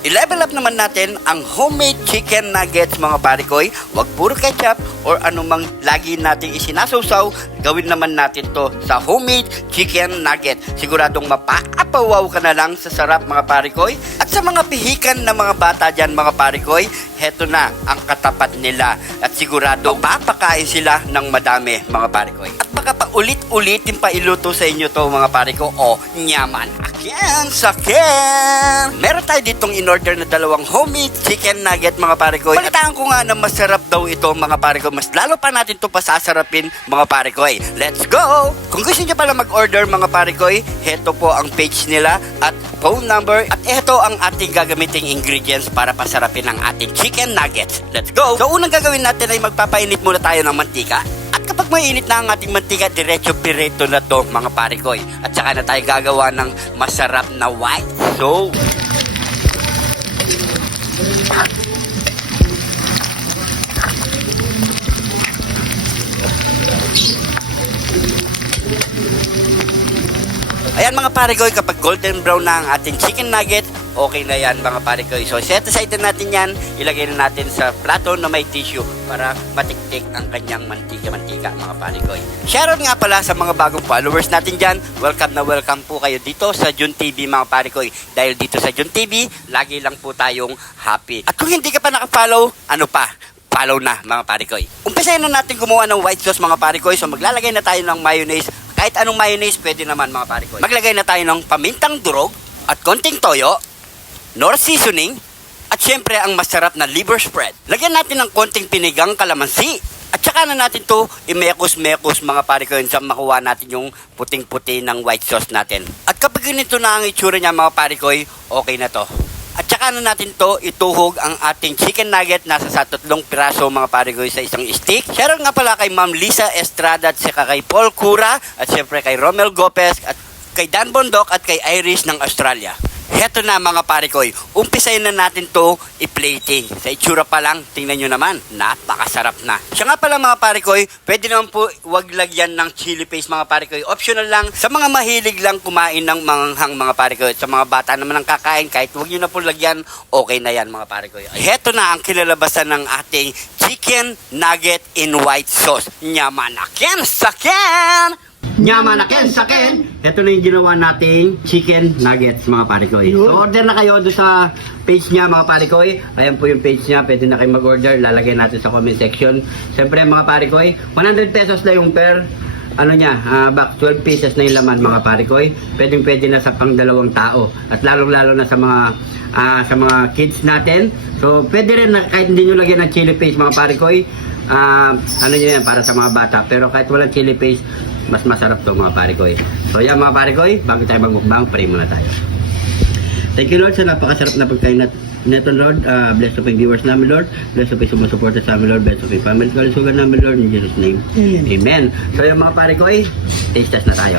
I-level up naman natin ang homemade chicken nuggets mga parikoy. Huwag puro ketchup or anumang lagi nating isinasawsaw. Gawin naman natin to sa homemade chicken nugget. Siguradong mapaapawaw ka na lang sa sarap mga parikoy. At sa mga pihikan na mga bata dyan mga parikoy, heto na ang katapat nila. At sigurado papakain sila ng madami mga parikoy. At baka pa ulit-ulitin pa iluto sa inyo to mga pariko. O, nyaman. Akin, sakin! Meron tayo ditong in-order na dalawang homemade chicken nugget mga parikoy. Balitaan ko nga na masarap daw ito mga parikoy. Mas lalo pa natin ito pasasarapin mga parikoy. Let's go! Kung gusto nyo pala mag-order mga parikoy, heto po ang page nila at phone number. At heto ang ating gagamiting ingredients para pasarapin ang ating chicken nuggets. Let's go! So unang gagawin natin ay magpapainit muna tayo ng mantika. At kapag mainit na ang ating mantika, diretso pireto na to mga parikoy. At saka na tayo gagawa ng masarap na white sauce. Ayan mga parikoy, kapag golden brown na ang ating chicken nugget, okay na yan mga parikoy. So set aside na natin yan, ilagay na natin sa plato na may tissue para matiktik ang kanyang mantika-mantika mga parikoy. Shoutout nga pala sa mga bagong followers natin dyan. Welcome na welcome po kayo dito sa Jun TV mga parikoy. Dahil dito sa Jun TV, lagi lang po tayong happy. At kung hindi ka pa nakafollow, ano pa? Follow na mga parikoy. Umpisayan na natin gumawa ng white sauce mga parikoy. So maglalagay na tayo ng mayonnaise. Kahit anong mayonnaise pwede naman mga parikoy. Maglagay na tayo ng pamintang durog at konting toyo, nor seasoning, at syempre ang masarap na liver spread. Lagyan natin ng konting pinigang kalamansi. At saka na natin to imekos-mekos mga parikoy sa makuha natin yung puting-puti ng white sauce natin. At kapag ganito na ang itsura niya mga parikoy, okay na to. At saka na natin to ituhog ang ating chicken nugget nasa sa 3 piraso mga parikoy sa isang stick. Shoutout nga pala kay Ma'am Lisa Estrada at saka kay Paul Cura at syempre kay Romel Gopez at kay Dan Bondok at kay Iris ng Australia. Heto na mga parikoy, umpisayin na natin to i-plating. Sa itsura pa lang, tingnan nyo naman, napakasarap na. Siya nga pala mga parikoy, pwede naman po wag lagyan ng chili paste mga parikoy. Optional lang sa mga mahilig lang kumain ng manghang mga parikoy. Sa mga bata naman ang kakain, kahit wag nyo na po lagyan, okay na yan mga parikoy. Heto na ang kilalabasan ng ating chicken nugget in white sauce. Nyamanakin sakin! Nyamanakin sakin! Ito na yung ginawa nating chicken nuggets mga parikoy. So order na kayo doon sa page niya mga parikoy. Ayan po yung page niya. Pwede na kayo mag-order. Lalagay natin sa comment section. Siyempre mga parikoy, 100 pesos na yung per box, 12 pieces na yung laman mga parikoy. Pwede na sa pang 2 tao. At lalong-lalo na sa mga kids natin. So pwede rin na kahit hindi nyo lagyan ng chili paste mga parikoy. Yan para sa mga bata. Pero kahit walang chili paste, mas masarap to mga parikoy. So yan mga parikoy, bago tayo magmukbang, pray muna tayo. Thank you Lord sa napakasarap na pagkain neto Lord. Bless of yung viewers namin Lord. Bless of yung sumusuporta sa amin Lord. Bless of yung family kalisugan namin Lord. In Jesus name. Amen. So yan mga parikoy, taste test na tayo.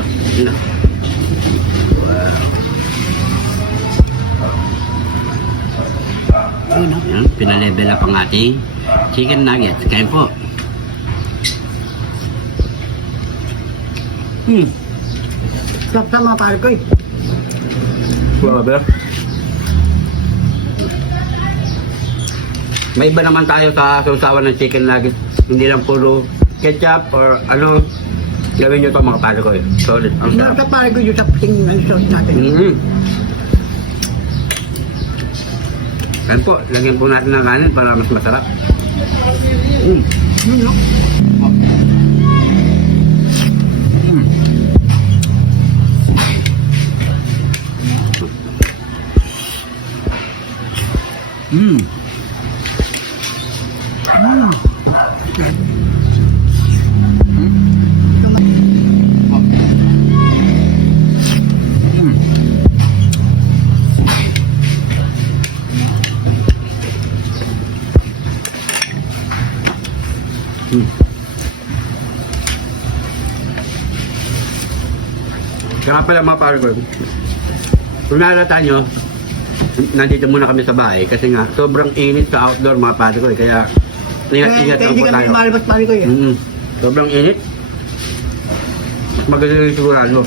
Wow. Yan, pinalevel up ang ating chicken nuggets. Kain po. Sarap na mga parikoy. Grabe. May iba naman tayo sa sausawan ng chicken nuggets. Hindi lang puro ketchup or gawin nyo ito mga parikoy. Solid. Ang Sarap sarap. sa parikoy yung sa puting sauce natin. Yan po, lagyan po natin ng kanin para mas masarap. No? Kaya nga pala mga parikoy, kung nahalata nyo, nandito muna kami sa bahay kasi nga sobrang init sa outdoor mga parikoy. Kaya ingat-ingat lang Hindi po kami tayo. malabas parikoy. Sobrang init. Magaling sigurado.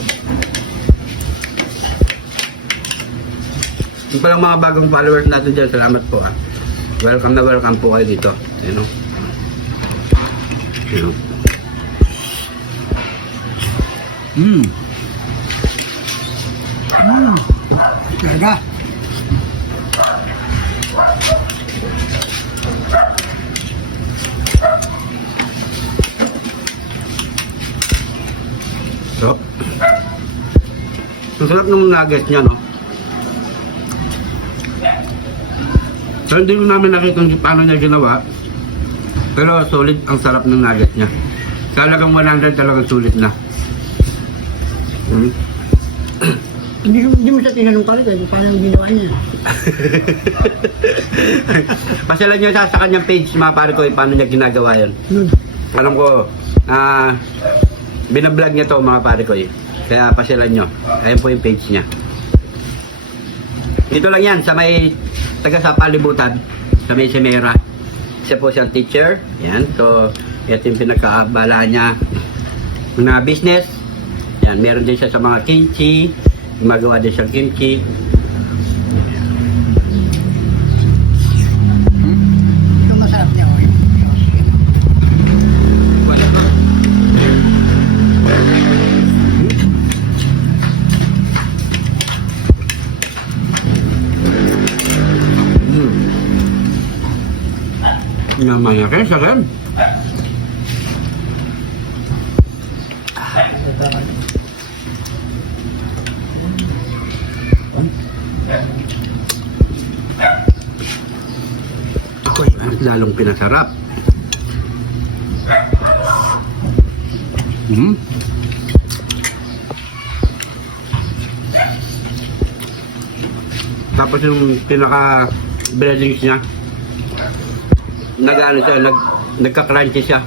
Yung palang mga bagong followers natin dyan, salamat po ah. Welcome na welcome po kayo dito. You know? You know? Talaga. So, ang sarap ng nuggets niya, no? So, hindi ko namin nakita kung paano niya ginawa. Pero solid ang sarap ng nuggets niya. Talagang 100 talagang sulit na. Hindi mo siya tinanong pala kung paano ang ginawa niya. Pasyalan niyo sa kanyang page, mga pare ko, paano niya ginagawa yun. Alam ko, binablog niya to mga pare ko eh. Kaya pasyalan nyo. Ayan po yung page niya. Dito lang yan, sa may taga sa palibutan, sa may Semera. Siya po siyang teacher. Yan, so ito yung pinagkaabala niya na business. Yan, meron din siya sa mga kimchi. Gumagawa din siyang kimchi. Ito masarap niya. Oh. Namanya kayo sa kan? Ako mas lalong pinasarap. Tapos yung pinaka breadings niya, nag-ano siya, nagka-crunchy siya.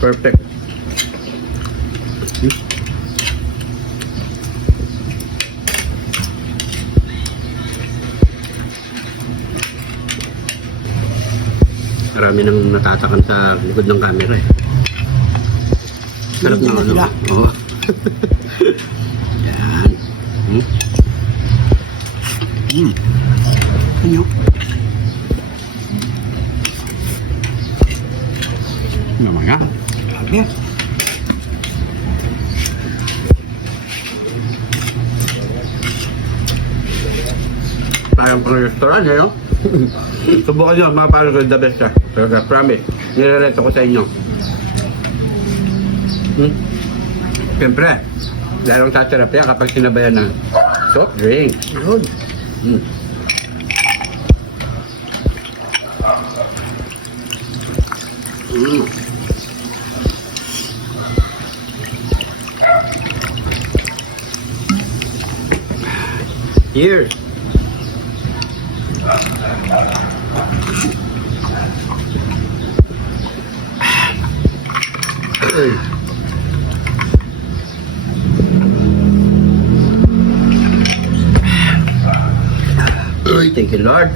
Perfect. Marami nang natatakan sa likod ng camera eh. Sarap ng ano. Oo. Yan. Ano? Namanya? Sabi. Parang pang restaurant eh, no? Subukan nyo, mga pare ko, the best siya. Talaga, promise. Nilareto ko sa inyo. Siyempre, lalong sasarap yan kapag sinabayan ng soft drink. Yun. Cheers! Thank you, Lord.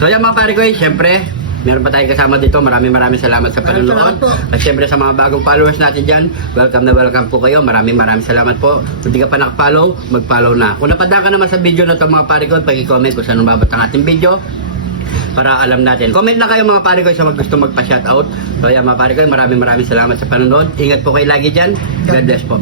So yan mga pare ko, siyempre, meron pa tayong kasama dito. Maraming salamat sa panonood. At siyempre sa mga bagong followers natin dyan, welcome na welcome po kayo. Maraming salamat po. Kung di ka pa nakapollow, mag-follow na. Kung napadaan ka naman sa video na ito mga pare ko, pag-comment kung saan babat ang ating video para alam natin. Comment na kayo mga pare ko sa gusto magpa-shoutout. So yan mga pare ko, maraming salamat sa panonood. Ingat po kayo lagi dyan. God bless po.